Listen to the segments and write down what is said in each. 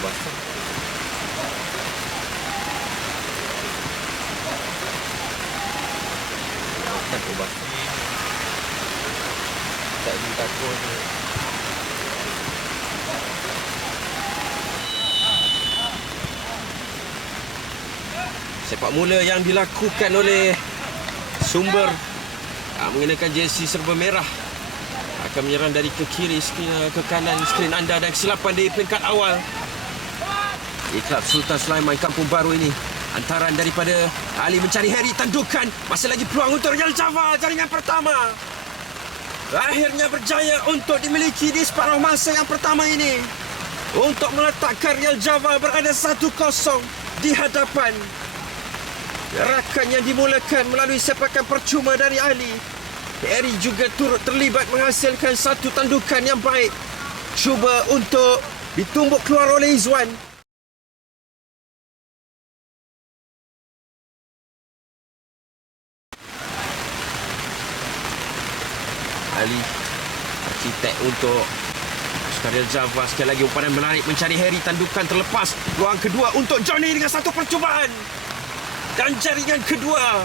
basah. Tempoh basah. Tak ada takut. Sepak mula yang dilakukan oleh Sumber mengenakan jersey serba merah akan menyerang dari ke kiri ke kanan skrin anda, dan kesilapan di peringkat awal di Kelab Sultan Sulaiman Kampung Baru ini. Antaran daripada Ali mencari Harry, tandukan, masih lagi peluang untuk Real Java. Jaringan pertama akhirnya berjaya untuk dimiliki di separuh masa yang pertama ini untuk meletakkan Real Java berada 1-0 di hadapan. Gerakan yang dimulakan melalui sepakan percuma dari Ali. Harry juga turut terlibat menghasilkan satu tandukan yang baik. Cuba untuk ditumbuk keluar oleh Izwan. Ali arkitek untuk Real Java. Sekali lagi umpanan menarik mencari Harry, tandukan terlepas. Peluang kedua untuk Johnny dengan satu percubaan. Dan jaringan kedua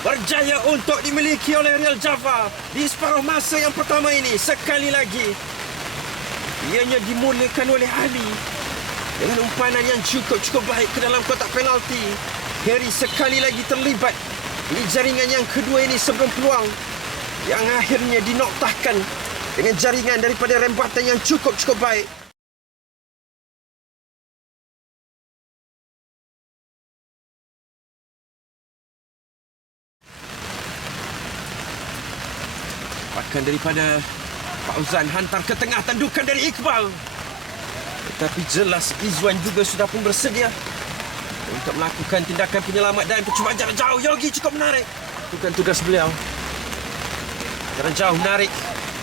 berjaya untuk dimiliki oleh Real Java di separuh masa yang pertama ini. Sekali lagi ianya dimulakan oleh Ali dengan umpanan yang cukup baik ke dalam kotak penalti. Harry sekali lagi terlibat di jaringan yang kedua ini sebelum peluang yang akhirnya dinoktahkan dengan jaringan daripada rembatan yang cukup baik. Bahkan daripada Fauzan hantar ke tengah, tandukan dari Iqbal. Tetapi jelas Izwan juga sudah pun bersedia untuk melakukan tindakan penyelamat dan percubaan jarak jauh. Yogi cukup menarik. Bukan tugas beliau. Jarak jauh menarik,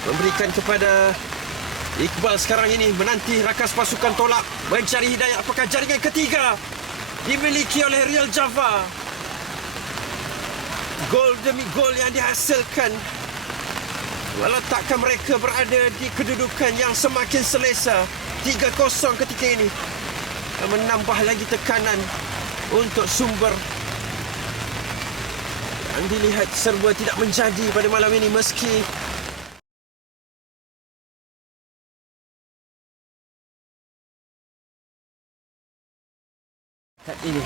memberikan kepada Iqbal sekarang ini menanti rakas pasukan tolak mencari hidayah. Apakah jaringan ketiga dimiliki oleh Real Java? Gol demi gol yang dihasilkan meletakkan mereka berada di kedudukan yang semakin selesa 3-0 ketika ini. Menambah lagi tekanan untuk Sumber yang dilihat serba tidak menjadi pada malam ini, meski ini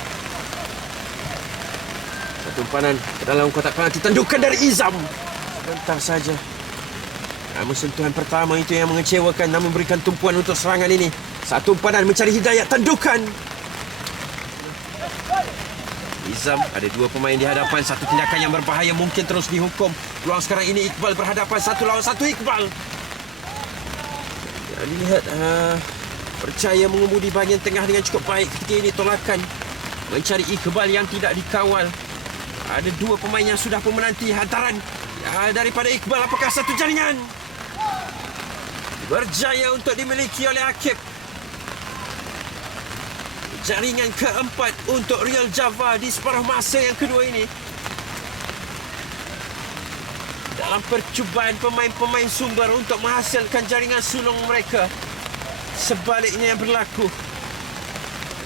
satu umpanan ke dalam kotak penalti, tandukan dari Izam sebentar saja. Namun sentuhan pertama itu yang mengecewakan, namun memberikan tumpuan untuk serangan ini. Satu umpanan mencari hidayah, tandukan. Izam ada dua pemain di hadapan, satu tindakan yang berbahaya mungkin terus dihukum. Peluang sekarang ini Iqbal berhadapan 1 lawan 1. Iqbal yang dilihat percaya mengemudi bahagian tengah dengan cukup baik ketika ini. Tolakan mencari Iqbal yang tidak dikawal. Ada dua pemain yang sudah pun menanti hantaran daripada Iqbal. Apakah satu jaringan berjaya untuk dimiliki oleh Akib? Jaringan keempat untuk Real Java di separuh masa yang kedua ini. Dalam percubaan pemain-pemain Sumber untuk menghasilkan jaringan sulung mereka, sebaliknya yang berlaku.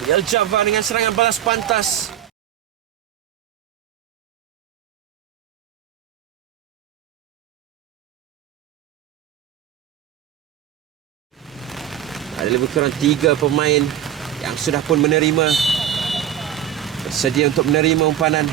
Real Java dengan serangan balas pantas. Ada lebih kurang 3 pemain yang sudah pun bersedia untuk menerima umpanan.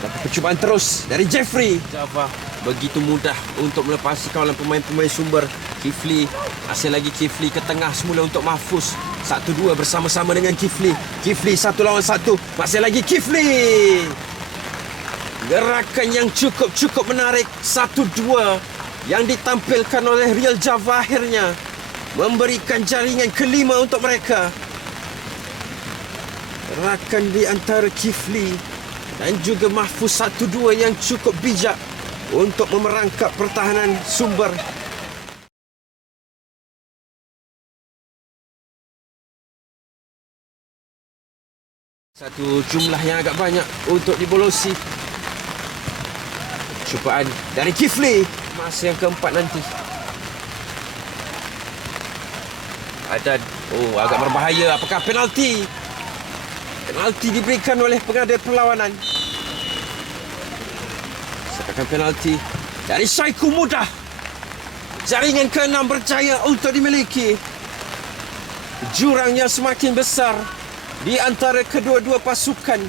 Tapi percubaan terus dari Jeffrey. Java begitu mudah untuk melepasi kawalan pemain-pemain Sumber. Kifli, masih lagi Kifli ke tengah semula untuk Mahfuz. 1-2 bersama-sama dengan Kifli. Kifli 1 lawan 1. Masih lagi Kifli. Gerakan yang cukup menarik. 1-2 yang ditampilkan oleh Real Java akhirnya memberikan jaringan kelima untuk mereka. Gerakan di antara Kifli dan juga Mahfuz 1-2 yang cukup bijak untuk memerangkap pertahanan Sumber. Satu jumlah yang agak banyak untuk dibolosi. Cubaan dari Kifli masa yang keempat nanti. Ada agak berbahaya. Apakah penalti? Penalti diberikan oleh pengadil perlawanan. Sepakan penalti dari Saiku mudah. Jaringan ke-6 berjaya untuk dimiliki. Jurangnya semakin besar di antara kedua-dua pasukan.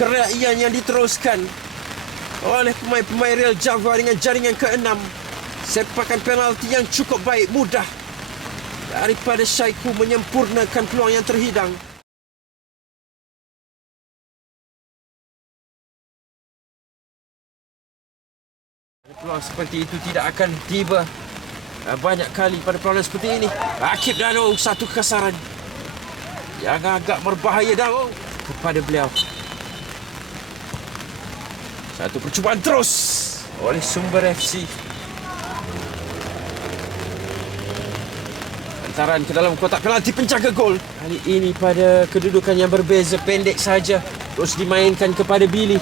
Keraian yang diteruskan oleh pemain-pemain Real Java dengan jaringan ke-6. Sepakan penalti yang cukup baik, mudah daripada Saiku menyempurnakan peluang yang terhidang. Peluang seperti itu tidak akan tiba banyak kali pada perlawanan seperti ini. Akib Dano, satu kekasaran yang agak berbahaya Dano kepada beliau. Satu percubaan terus oleh Sumber FC. Hantaran ke dalam kotak penalti penjaga gol. Kali ini pada kedudukan yang berbeza, pendek saja. Terus dimainkan kepada Billy.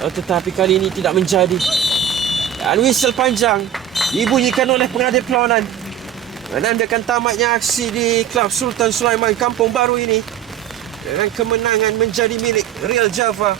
Tetapi kali ini tidak menjadi. Dan whistle panjang dibunyikan oleh pengadil perlawanan menandakan tamatnya aksi di Klub Sultan Sulaiman Kampung Baru ini dengan kemenangan menjadi milik Real Java